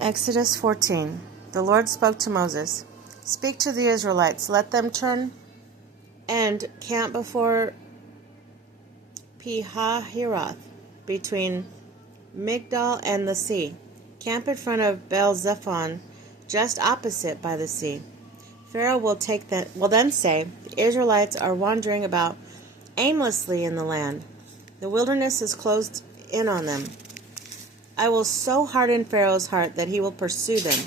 Exodus 14. The Lord spoke to Moses. Speak to the Israelites. Let them turn and camp before Pihahiroth, between Migdal and the sea. Camp in front of Baal-zephon, just opposite by the sea. Pharaoh will then say, the Israelites are wandering about aimlessly in the land. The wilderness is closed in on them. I will so harden Pharaoh's heart that he will pursue them.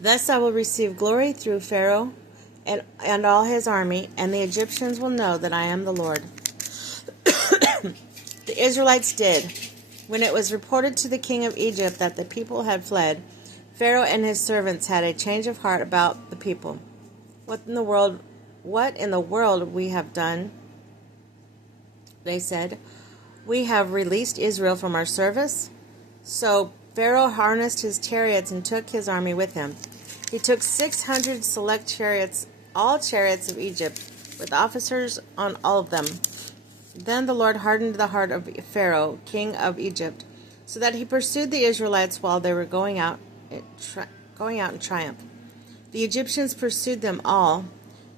Thus I will receive glory through Pharaoh and all his army, and the Egyptians will know that I am the Lord. The Israelites did. When it was reported to the king of Egypt that the people had fled, Pharaoh and his servants had a change of heart about the people. What in the world we have done? They said. We have released Israel from our service. So Pharaoh harnessed his chariots and took his army with him. He took 600 select chariots, all chariots of Egypt, with officers on all of them. Then the Lord hardened the heart of Pharaoh, king of Egypt, so that he pursued the Israelites while they were going out in triumph. The Egyptians pursued them all,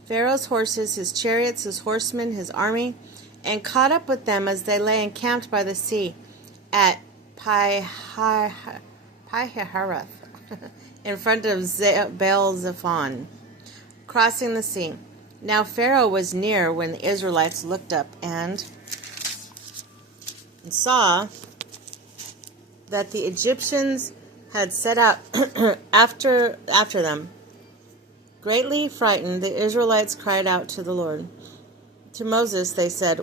Pharaoh's horses, his chariots, his horsemen, his army, and caught up with them as they lay encamped by the sea at Pihahiroth, in front of Baal-zephon, crossing the sea. Now Pharaoh was near when the Israelites looked up and saw that the Egyptians had set out after them. Greatly frightened, the Israelites cried out to the Lord. To Moses they said,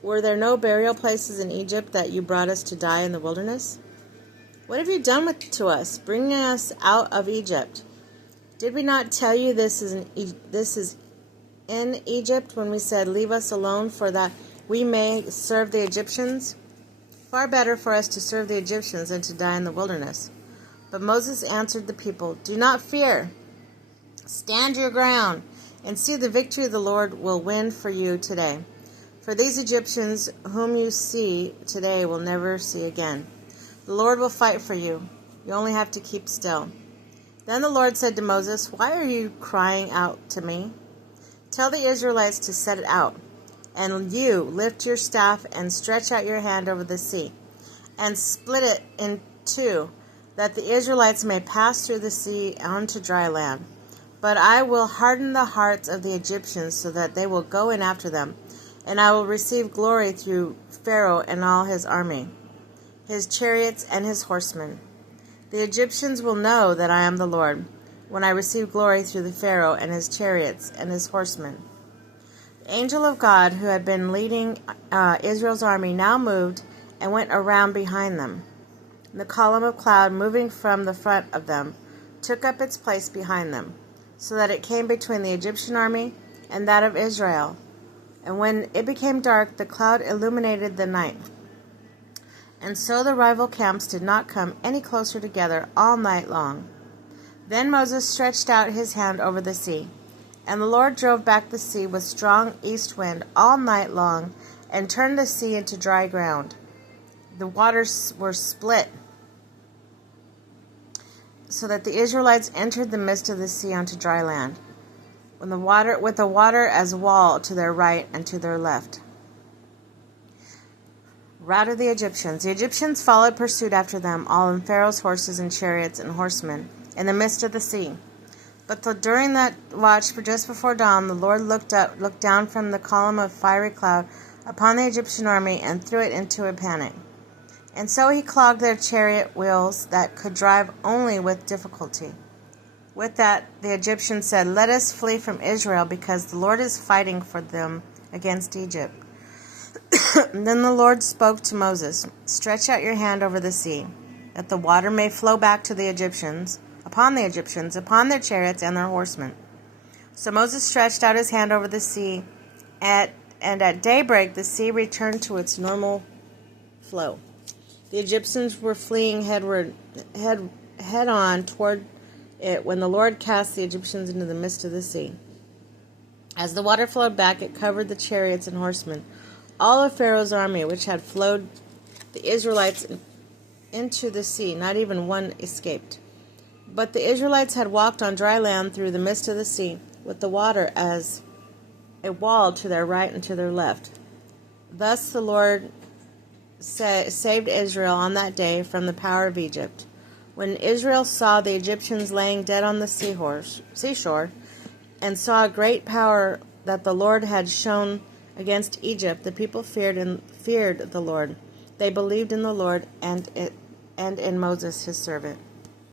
were there no burial places in Egypt that you brought us to die in the wilderness? What have you done to us, bringing us out of Egypt? Did we not tell you this is in Egypt when we said, leave us alone for that we may serve the Egyptians? Far better for us to serve the Egyptians than to die in the wilderness. But Moses answered the people, do not fear. Stand your ground and see the victory the Lord will win for you today. For these Egyptians whom you see today will never see again. The Lord will fight for you. You only have to keep still. Then the Lord said to Moses, why are you crying out to me? Tell the Israelites to set it out. And you lift your staff and stretch out your hand over the sea, and split it in two, that the Israelites may pass through the sea onto dry land. But I will harden the hearts of the Egyptians so that they will go in after them, and I will receive glory through Pharaoh and all his army, his chariots and his horsemen. The Egyptians will know that I am the Lord, when I receive glory through the Pharaoh and his chariots and his horsemen. The angel of God, who had been leading Israel's army, now moved and went around behind them. The column of cloud, moving from the front of them, took up its place behind them, so that it came between the Egyptian army and that of Israel. And when it became dark, the cloud illuminated the night. And so the rival camps did not come any closer together all night long. Then Moses stretched out his hand over the sea, and the Lord drove back the sea with strong east wind all night long, and turned the sea into dry ground. The waters were split, so that the Israelites entered the midst of the sea onto dry land, with the water as wall to their right and to their left. Rout of the Egyptians. The Egyptians followed, pursued after them, all in Pharaoh's horses and chariots and horsemen, in the midst of the sea. But during that watch, just before dawn, the Lord looked down from the column of fiery cloud upon the Egyptian army and threw it into a panic. And so he clogged their chariot wheels that could drive only with difficulty. With that, the Egyptians said, let us flee from Israel, because the Lord is fighting for them against Egypt. Then the Lord spoke to Moses, stretch out your hand over the sea, that the water may flow back to the Egyptians, upon their chariots and their horsemen. So Moses stretched out his hand over the sea, and at daybreak the sea returned to its normal flow. The Egyptians were fleeing head on toward it when the Lord cast the Egyptians into the midst of the sea. As the water flowed back, it covered the chariots and horsemen, all of Pharaoh's army, which had followed the Israelites into the sea. Not even one escaped. But the Israelites had walked on dry land through the midst of the sea, with the water as a wall to their right and to their left. Thus the Lord saved Israel on that day from the power of Egypt. When Israel saw the Egyptians laying dead on the seashore, and saw a great power that the Lord had shown against Egypt, the people feared the Lord. They believed in the Lord and in Moses his servant.